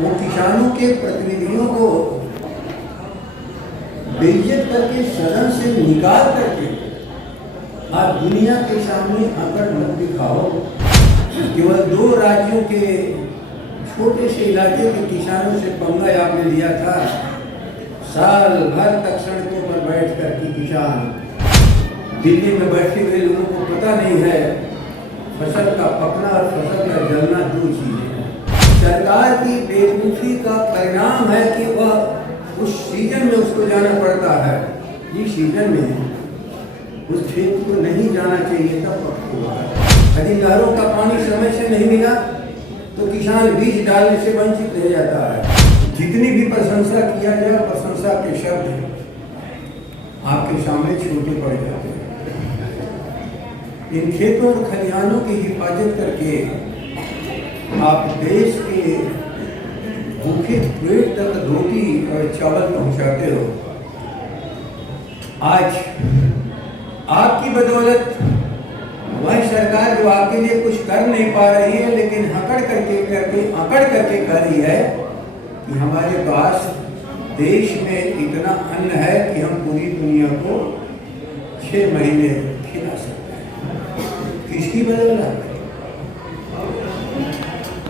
वो किसानों के प्रतिनिधियों को बेइज्जत करके सदन से निकाल करके आज दुनिया के सामने अकड़ मत दिखाओ। केवल 2 राज्यों के छोटे से इलाके के किसानों से पंगा आपने लिया था। साल भर तक सड़कों पर बैठ कर के किसान, दिल्ली में बैठे हुए लोगों को पता नहीं है फसल का पकना और फसल का जलना 2 चीजें हैं। सरकार की बेवकूफी का परिणाम है कि वह उस सीजन में उसको जाना पड़ता है जिस सीजन में उस खेत को नहीं जाना चाहिए था। यदि नहरों का पानी समय से नहीं मिला तो किसान बीज डालने से वंचित रह जाता है। जितनी भी प्रशंसा किया जाए, प्रशंसा के शब्द आपके सामने छोटे पड़ जाते हैं। इन खेतों और खलिहानों की हिफाजत करके आप देश के भूखे पेट तक रोटी और चावल पहुंचाते हो। आज आपकी बदौलत वह सरकार जो आपके लिए कुछ कर नहीं पा रही है, लेकिन अकड़ करके कह रही है कि हमारे पास देश में इतना अन्न है कि हम पूरी दुनिया को 6 महीने खिला सकते हैं। किसकी बदौलत?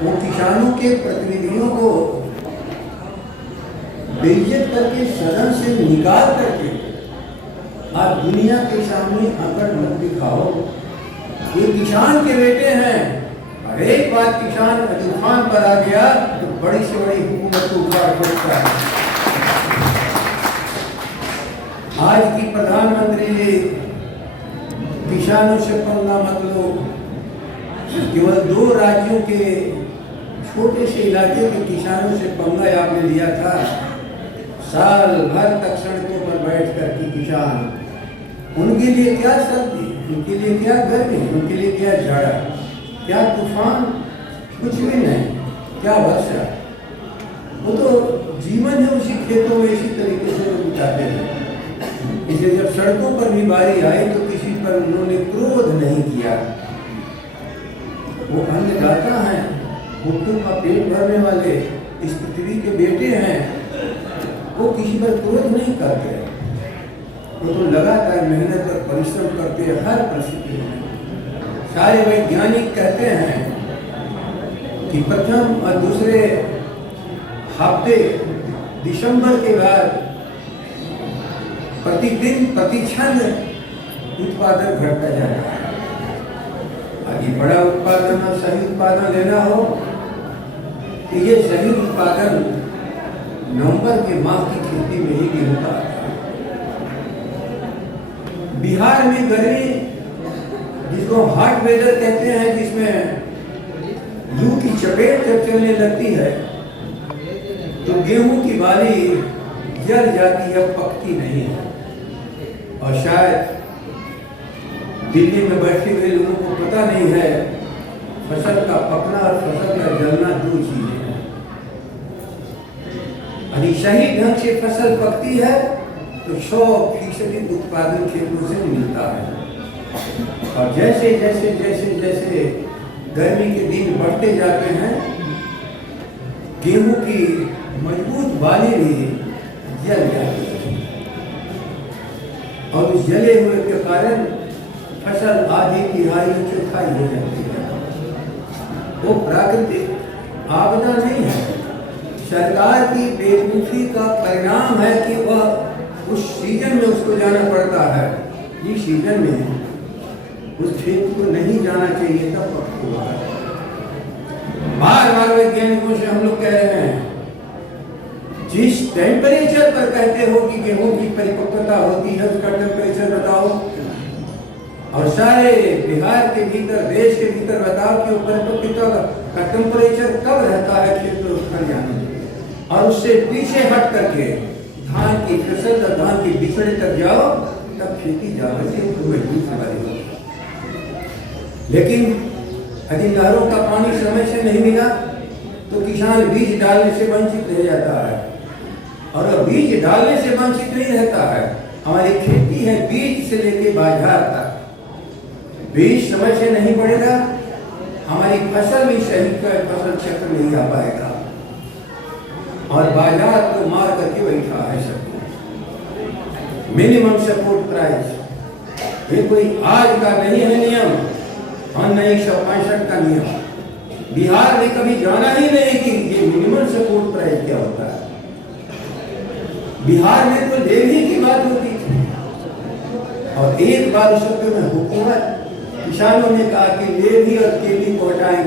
वो किसानों के प्रतिनिधियों को बेइज्जत करके सदन से निकाल करके आज दुनिया के सामने अकड़ मत दिखाओ। ये किसान के बेटे हैं। हर एक बात किसान तूफान पर आ गया तो बड़ी से बड़ी हुकूमत को उखाड़ फेंकता है। आज की प्रधानमंत्री जी किसानों से पंगा मत लो। केवल 2 राज्यों के छोटे से इलाके के किसानों से पंगा आपने लिया था। साल भर तक सड़कों पर बैठ कर के किसान, उनके लिए क्या सर्दी, उनके लिए क्या गर्मी, उनके लिए क्या जाड़ा, क्या तूफान, कुछ भी नहीं, क्या वर्षा। वो तो जीवन है उसी खेतों में इसी तरीके से वो बिताते हैं। इसलिए जब सड़कों पर भी बारी आई तो किसी पर उन्होंने क्रोध नहीं किया। वो अन्नदाता हैं, भूखों का पेट भरने वाले इस पृथ्वी के बेटे हैं। वो किसी पर क्रोध नहीं करते। वो तो लगातार मेहनत और परिश्रम करते हैं हर परिस्थिति में। सारे वैज्ञानिक कहते हैं कि प्रथम और दूसरे हफ्ते दिसंबर के बाद प्रतिदिन प्रतिक्षण उत्पादन घटता जाता है। आगे बड़ा उत्पादन और सही उत्पादन लेना हो तो ये सही उत्पादन नवंबर के माह की खेती में ही होता है। बिहार में गर्मी, जिसको हॉट वेदर कहते हैं, जिसमें लू की चपेट जब चलने लगती है तो गेहूं की बाली जल जाती है, पकती नहीं है। और शायद दिल्ली में बैठे हुए लोगों को पता नहीं है फसल का पकना और फसल का जलना 2 चीजें हैं। यदि सही ढंग से फसल पकती है तो 100% उत्पादन खेतों से मिलता है। और जैसे जैसे जैसे जैसे गर्मी के दिन बढ़ते जाते हैं, गेहूं की मजबूत बाली भी जल जाती है। और उस जले हुए के कारण फसल आधी तिहाई चौथाई हो जाती है। वो प्राकृतिक आपदा नहीं है, सरकार की बेवकूफी का परिणाम है कि वह उस सीजन में उसको जाना पड़ता है जिस सीजन में उस खेत को नहीं जाना चाहिए था। बार बार वैज्ञानिकों से हम लोग कह रहे हैं, जिस टेम्परेचर पर कहते हो कि गेहूं की परिपक्वता होती है उसका टेम्परेचर बताओ, और सारे बिहार के भीतर, देश के भीतर बताओ कि परिपक्वता का टेम्परेचर कब रहता है खेत में उसका जाने। और उससे पीछे हट करके धान की फसल और धान की बिछड़े तक जाओ, तब खेती जाकर के मजबूत हमारी हो। लेकिन यदि नहरों का पानी समय से नहीं मिला तो किसान बीज डालने से वंचित रह जाता है। और बीज डालने से वंचित नहीं रहता है, हमारी खेती है बीज से लेके बाजार तक। बीज समय से नहीं बढ़ेगा, हमारी फसल भी सही का फसल चक्र नहीं आ पाएगा। और बाजार को मार करके बैठा है सब। मिनिमम सपोर्ट प्राइस ये कोई आज का नहीं है नियम और नहीं 165 का नियम। बिहार ने कभी जाना ही नहीं कि ये मिनिमम सपोर्ट प्राइस क्या होता है। बिहार में तो लेवी की बात होती थी और एक बार उस समय हुकूमत किसानों ने कहा कि लेवी और केवी को हटाएंगे।